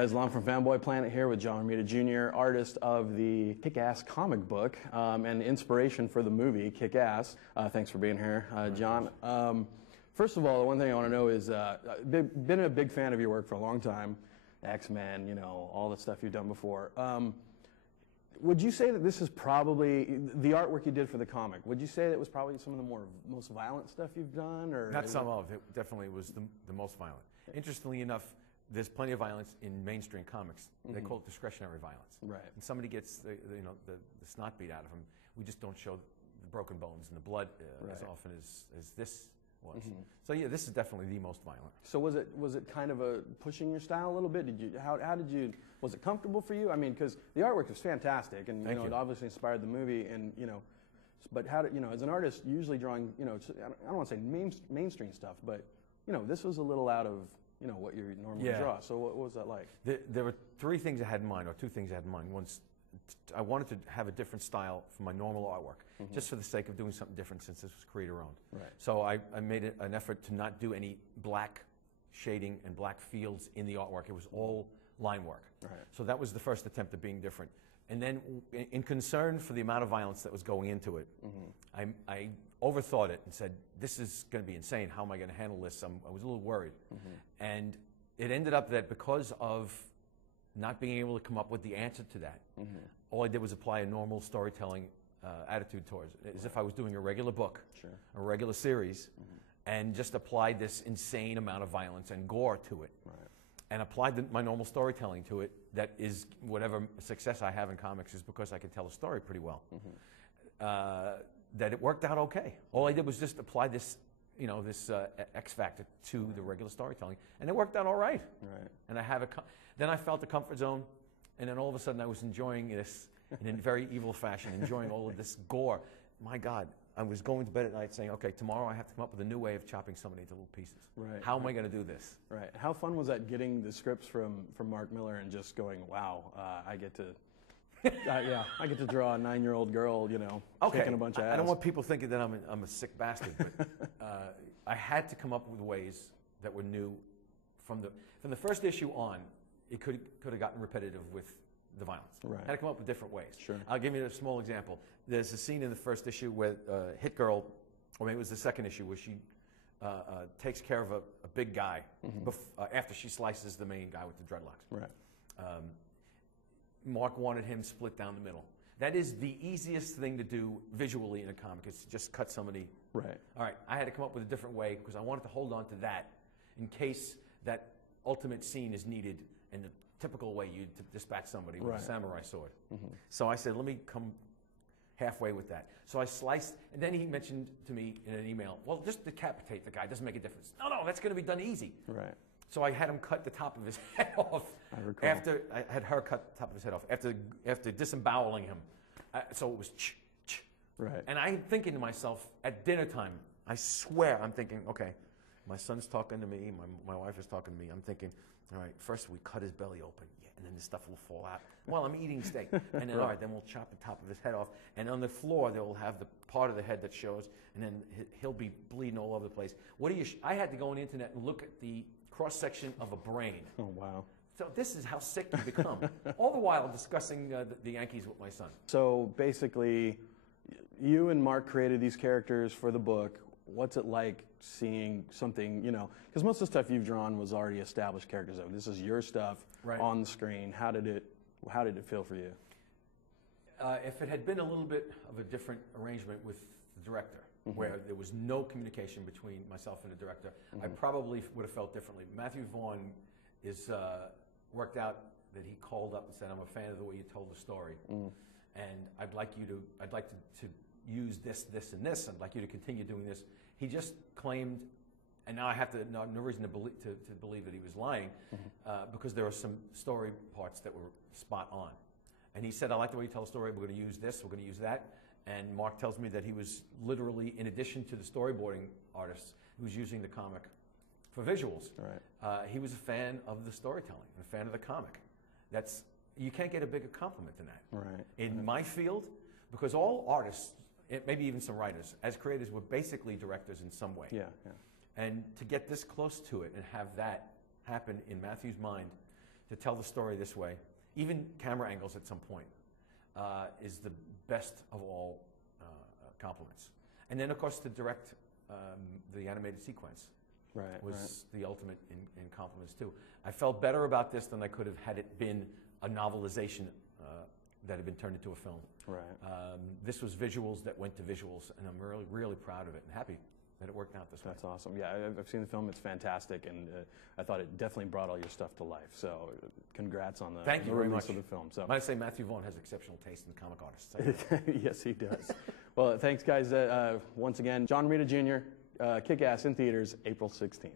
guys, Lon from Fanboy Planet here with John Romita Jr., artist of the Kick-Ass comic book and inspiration for the movie Kick-Ass. Thanks for being here, John. First of all, the one thing I want to know is, been a big fan of your work for a long time, X-Men, you know, all the stuff you've done before. Would you say that this is probably, the artwork you did for the comic, would you say that was probably some of the most violent stuff you've done? Or not some of it, definitely was the most violent. Interestingly enough, there's plenty of violence in mainstream comics. They call it discretionary violence. Right. And somebody gets the snot beat out of them. We just don't show the broken bones and the blood as often as this was. So yeah, this is definitely the most violent. So was it kind of a pushing your style a little bit? How did you, was it comfortable for you? I mean, because the artwork is fantastic, and you know, it obviously inspired the movie, and you know, but how did, you know, as an artist, usually drawing, you know, I don't want to say mainstream stuff, but you know, this was a little out of, you know, what you normally draw. So what was that like? There were three things I had in mind, or two things I had in mind. Once, I wanted to have a different style from my normal artwork, just for the sake of doing something different since this was creator-owned. Right. So I made an effort to not do any black shading and black fields in the artwork. It was all line work. Right. So that was the first attempt at being different. And then in concern for the amount of violence that was going into it, I overthought it and said, this is going to be insane. How am I going to handle this? I was a little worried. And it ended up that because of not being able to come up with the answer to that, all I did was apply a normal storytelling attitude towards it, as if I was doing a regular book, a regular series, and just applied this insane amount of violence and gore to it. Right. And applied my normal storytelling to it. That is, whatever success I have in comics is because I can tell a story pretty well. That it worked out okay. All I did was just apply this, you know, this X factor to the regular storytelling, and it worked out all right. Right. And I have then I felt the comfort zone, and then all of a sudden I was enjoying this in a very evil fashion, enjoying all of this gore. My God, I was going to bed at night saying, okay, tomorrow I have to come up with a new way of chopping somebody into little pieces. Right. How am I going to do this? Right. How fun was that getting the scripts from Mark Millar and just going, wow, I get to, I get to draw a 9-year-old girl, you know, kicking a bunch of ass. I don't want people thinking that I'm a sick bastard, but I had to come up with ways that were new. From the first issue on, it could have gotten repetitive with the violence. Right. I had to come up with different ways. Sure. I'll give you a small example. There's a scene in the first issue where Hit Girl, or maybe it was the second issue, where she takes care of a big guy after she slices the main guy with the dreadlocks. Right. Mark wanted him split down the middle. That is the easiest thing to do visually in a comic, is to just cut somebody. Right. All right, I had to come up with a different way because I wanted to hold on to that in case that ultimate scene is needed in the typical way you dispatch somebody with a samurai sword. So I said, let me come halfway with that. So I sliced, and then he mentioned to me in an email, well, just decapitate the guy, doesn't make a difference. No, that's going to be done easy. Right. So I had him cut the top of his head off. After I had her cut the top of his head off after disemboweling him. So it was ch. Right. And I'm thinking to myself at dinner time, I swear I'm thinking, okay, my son's talking to me, my wife is talking to me. I'm thinking, all right, first we cut his belly open, and then the stuff will fall out while I'm eating steak. And then, all right, then we'll chop the top of his head off. And on the floor, they will have the part of the head that shows, and then he'll be bleeding all over the place. I had to go on the internet and look at the cross-section of a brain. Oh, wow. So this is how sick you become. All the while discussing the Yankees with my son. So basically, you and Mark created these characters for the book. What's it like seeing something, you know, because most of the stuff you've drawn was already established characters. This is your stuff on the screen. How did it feel for you? If it had been a little bit of a different arrangement with the director, where there was no communication between myself and the director, I probably would have felt differently. Matthew Vaughn is worked out that he called up and said, I'm a fan of the way you told the story, and I'd like to use this, and this. I'd like you to continue doing this. He just claimed, and now I have no reason to believe that he was lying, because there are some story parts that were spot on. And he said, I like the way you tell the story. We're going to use this. We're going to use that. And Mark tells me that he was literally, in addition to the storyboarding artists, he was using the comic for visuals. Right. He was a fan of the storytelling, a fan of the comic. You can't get a bigger compliment than that. Right. In my field, because all artists, maybe even some writers, as creators, were basically directors in some way. Yeah, yeah. And to get this close to it and have that happen in Matthew's mind to tell the story this way, even camera angles at some point, is the best of all compliments. And then, of course, to direct the animated sequence was the ultimate in compliments, too. I felt better about this than I could have had it been a novelization that had been turned into a film. Right. This was visuals that went to visuals, and I'm really, really proud of it and happy that it worked out this way. That's awesome. Yeah, I've seen the film. It's fantastic, and I thought it definitely brought all your stuff to life. So congrats on the Thank you very release much of the film. So I say Matthew Vaughn has exceptional taste in comic artists. yes, he does. Well, thanks, guys. Once again, John Romita Jr., Kick-Ass in theaters, April 16th.